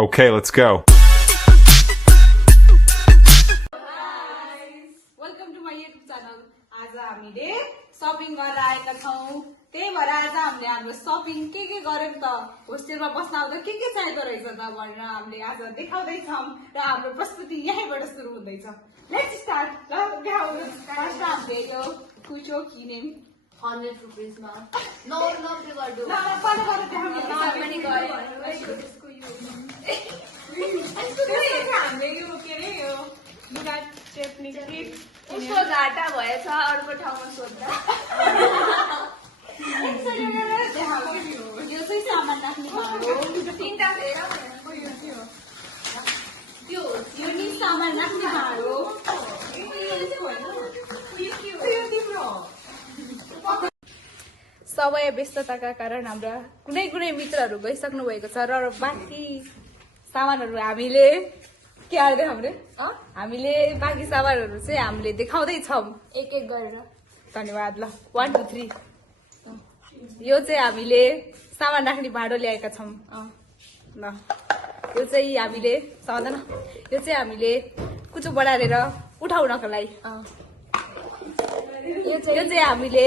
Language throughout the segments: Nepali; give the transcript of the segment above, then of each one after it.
Okay, let's go. Welcome to my YouTube channel. आज हामीले शपिङ गरेर आएका छौँ। त्यही भएर आज हामीले हाम्रो शपिङ के गर्यौं त, होस्टेलमा बस्न आउँदा के चाहिँदो रहेछ त भनेर हामीले आज देखाउँदैछौँ र हाम्रो प्रस्तुति यहीँबाट सुरु हुँदैछ। Let's start. ल फर्स्ट हामीले यो कुचो किन्यौं 100 rupees मा नो पे गर्दो ल पहिले गएर देखाउनु पनि गरे हामीले यो के रे यो लुगा टेप्ने के उसको घाटा भएछ अर्को ठाउँमा सोध्दा यो चाहिँ सामान राख्ने भाँडो तीनटा फेर यो नि सामान राख्ने भाँडो समय व्यस्तताका कारण हाम्रा कुनै कुनै मित्रहरू गइसक्नु भएको छ र बाँकी सामानहरू हामीले के हाल्दै हामीले बाँकी सामानहरू चाहिँ हामीले देखाउँदैछौँ एक एक गरेर। धन्यवाद। ल 1 2 3 यो चाहिँ हामीले सामान राख्ने भाँडो ल्याएका छौँ। ल यो चाहिँ हामीले सक्दैन, यो चाहिँ हामीले कुचो बढारेर उठाउनको लागि। यो चाहिँ हामीले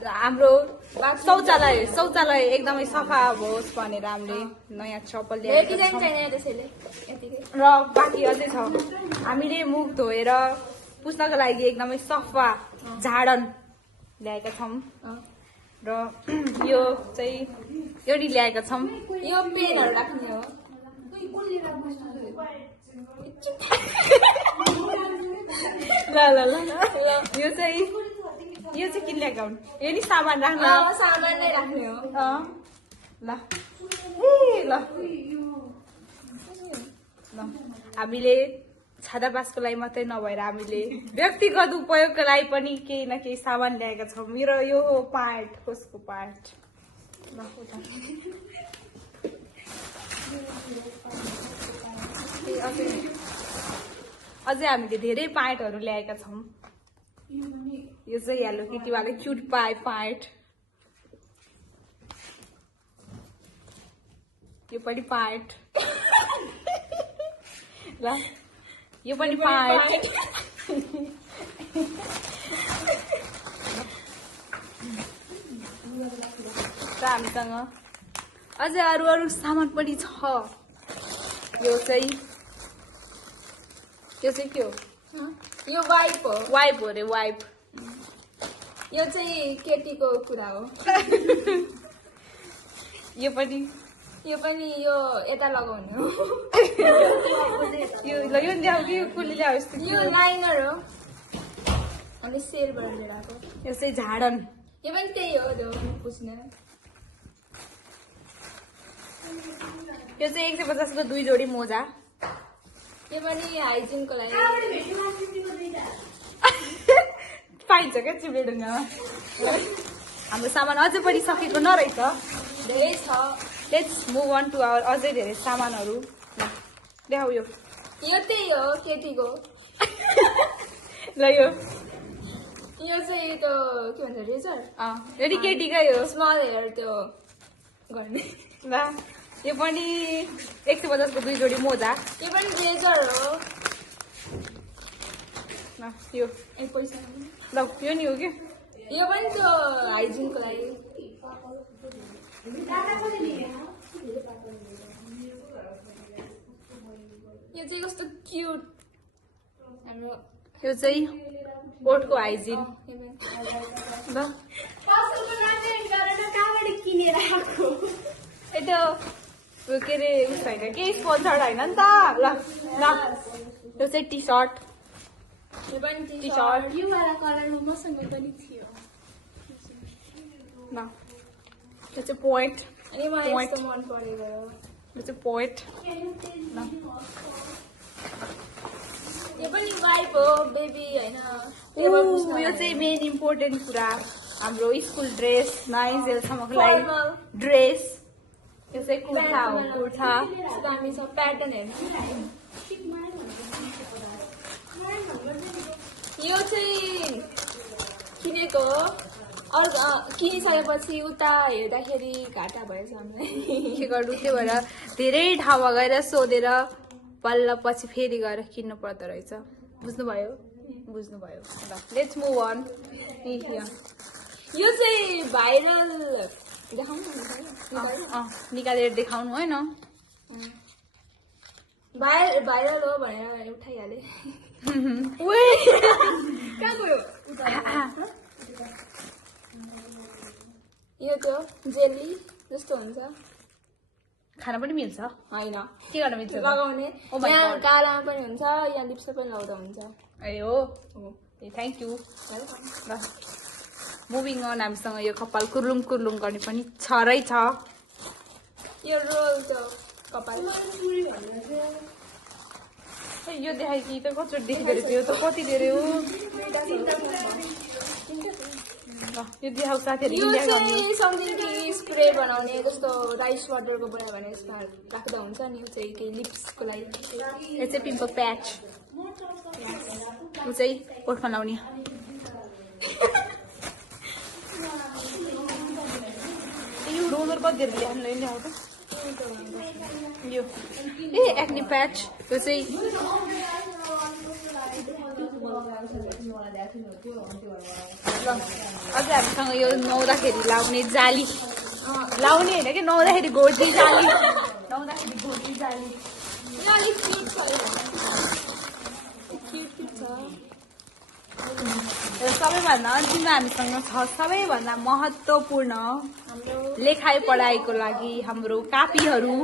हाम्रो शौचालय एकदमै सफा होस् भनेर हामीले नयाँ चप्पल ल्याएका छौँ र बाँकी अझै छ। हामीले मुख धोएर पुस्नको लागि एकदमै सफा झाडन ल्याएका छौँ र यो चाहिँ यो नि ल्याएका छौँ। यो पेनहरु राख्ने हो। ल ल ल यो चाहिँ किन ल्याएका हुन्? यो नि सामान राख्न सामान नै राख्ने हो। ल ल हामीले छादाबासको लागि मात्रै नभएर हामीले व्यक्तिगत उपयोगको लागि पनि केही न केही सामान ल्याएका छौँ। मेरो यो पार्ट कसको पार्ट? अझै हामीले धेरै पार्टहरू ल्याएका छौँ। यो चाहिँ हेलो किटी वाला क्यूट पार्ट, यो पनि पार्ट, ल यो पनि पार्ट, र हामीसँग अझै अरू सामान पनि छ। यो चाहिँ के हो? यो वाइप हो। वाइप हो रे, वाइप। यो चाहिँ केटीको कुरा हो। यो पनि यो यता लगाउने हो। यो ल्याऊ कि कुली ल्याऊ यस्तो। यो लाइनर हो अनि सेलबाट लिएर आएको। यो चाहिँ झाडन। यो पनि त्यही हो त्यो पुस्ने। यो चाहिँ 150 को 2 जोडी मोजा। यो पनि हाइजिनको लागि पाइन्छ क्या चिबेडुङ्गामा। हाम्रो सामान अझै पनि सकेको नरहेछ, धेरै छ। Let's move on to our अझै धेरै सामानहरू। देखाउ यो त्यही हो केटीको। ल यो चाहिँ त्यो के भन्छ रेजर। यो नि केटीकै हो, स्मल हेयर त्यो गर्ने। ल यो पनि 150 को 2 जोडी मोजा। यो पनि रेजर हो। ल यो पैसा ल यो नि हो कि? यो पनि त्यो हाइजिनको लागि। यो चाहिँ कस्तो क्युट हाम्रो। यो चाहिँ ओठको हाइजिन। ल यो के अरे उस होइन, केही स्पोन्सर्ड होइन नि त। ल यो चाहिँ टी सर्ट। यो पनि टी सर्ट। यो वाला कलरमा मसँग पनि थियो। ल यो चाहिँ पोइन्ट। अनि मलाई यस्तो मन परेको। यो चाहिँ पोइन्ट। यो पनि वाइप हो बेबी होइन। यो चाहिँ मेन इम्पोर्टेन्ट कुरा, हाम्रो स्कुल ड्रेस, 9 जेलसम्मको लागि ड्रेस। यो चाहिँ कुर्ता हो, कुर्ता। दामी छ प्याटर्न हेर्नु। यो चाहिँ किनेको हो। किनिसकेपछि उता हेर्दाखेरि घाटा भएछ हामीलाई। के गर्नु त्यही भएर धेरै ठाउँमा गएर सोधेर बल्ल पछि फेरि गएर किन्नु पर्दो रहेछ। बुझ्नुभयो? बुझ्नुभयो। ल लेट्स मुभ अन। यो चाहिँ भाइरल देखाउनु निकालेर देखाउनु होइन। भाइरल हो भनेर उठाइहाले। कहाँ गयो? यो त्यो जेली जस्तो हुन्छ, खान पनि मिल्छ होइन? के गर्न मिल्छ लगाउने यहाँ कालामा पनि हुन्छ, यहाँ लिप्समा पनि लगाउँदा हुन्छ। ए हो ए थ्याङ्क यू। ल मुभिङ अन। हामीसँग यो कपाल कुर्लुङ कुर्लुङ गर्ने पनि छरै छ। यो रोल त कपाल यो देखाइ कि त कति देखेको रहेछ, यो त कति धेरै हो। यो देखाउ साथीहरू। यो चाहिँ सम्झिङ कि स्प्रे बनाउने जस्तो राइस वाटरको बनायो भने यसमा राख्दा हुन्छ नि। यो चाहिँ केही लिप्सको लागि। यो चाहिँ पिम्पल प्याच। यो चाहिँ ओठमा लाउने। यो रोलर कति धेरै ल्याउनु ल्याउ त। यो ए एक्ने प्याच। यो चाहिँ अझै हामीसँग यो नुहाउँदाखेरि लाउने जाली। लाउने होइन कि नुहाउँदाखेरि घोर्ची जाली। नुहाउँदाखेरि घोर्ची जाली। यो अलिक क्युट छ, क्युट छ। र सबैभन्दा अन्तिममा हामीसँग छ सबैभन्दा महत्त्वपूर्ण हाम्रो लेखाइ पढाइको लागि हाम्रो कापीहरू।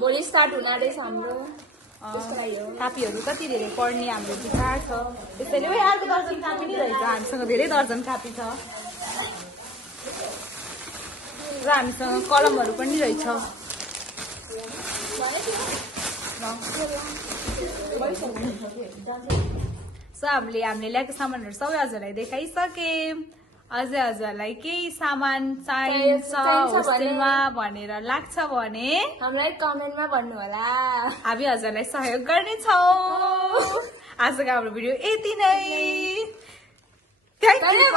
भोलि स्टार्ट हुन आँटेछ हाम्रो। कापीहरू कति धेरै पढ्ने हाम्रो विचार छ। त्यसैले अर्को दर्जन कापी नै रहेछ। हामीसँग धेरै दर्जन कापी छ र हामीसँग कलमहरू पनि रहेछ। सो हामीले ल्याएको सामानहरू सबै हजुरलाई देखाइसकेँ। अझै हजुरलाई केही सामान चाहिन्छ होस्टेलमा भनेर लाग्छ भने हामीलाई कमेन्टमा भन्नु होला। हामी हजुरलाई सहयोग गर्नेछौँ। आजको हाम्रो भिडियो यति नै। Thank you.